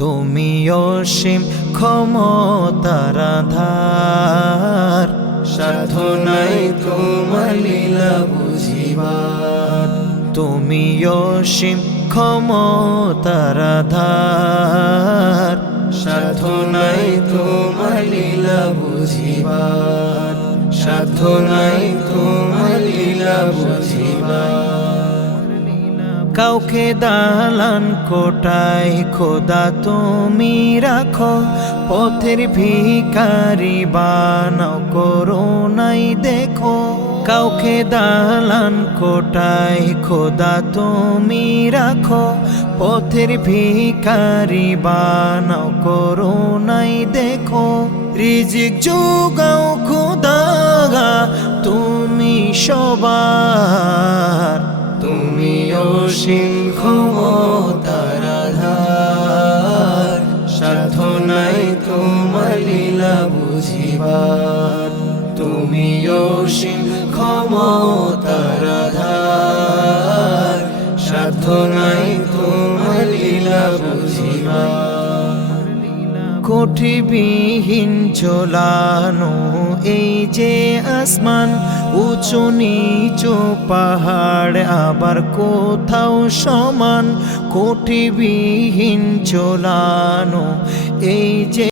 তুমি অসীম ক্ষমতার আধার, সাধ্য নাই তোমার লীলা বুঝিবার। তুমি অসীম ক্ষমতার আধার, সাধ্য নাই তোমার লীলা বুঝিবার। সাধ্য নাই তোমার লীলা বুঝিবার। কাউকে দালান কোটায় খোদা তুমি রাখো, পথের ভিখারি বানাও করুণাই দেখো। কাউকে দালান কোটায় খোদা তুমি রাখো, পথের ভিখারি বানাও করুণাই দেখো। রিজিক যোগাও খোদা তুমি সবার, তুমি অসীম ক্ষমতার আধার, সাধ্য নাই তোমার লীলা বুঝিবার। তুমি অসীম ক্ষমতার আধার, সাধ্য নাই তোমার লীলা বুঝিবার। কোটিবিহীন ঝোলানো এই যে আসমান, উঁচু নিচু পাহাড় আবার কোথাও সমান। কোটিবিহীন ঝোলানো এই যে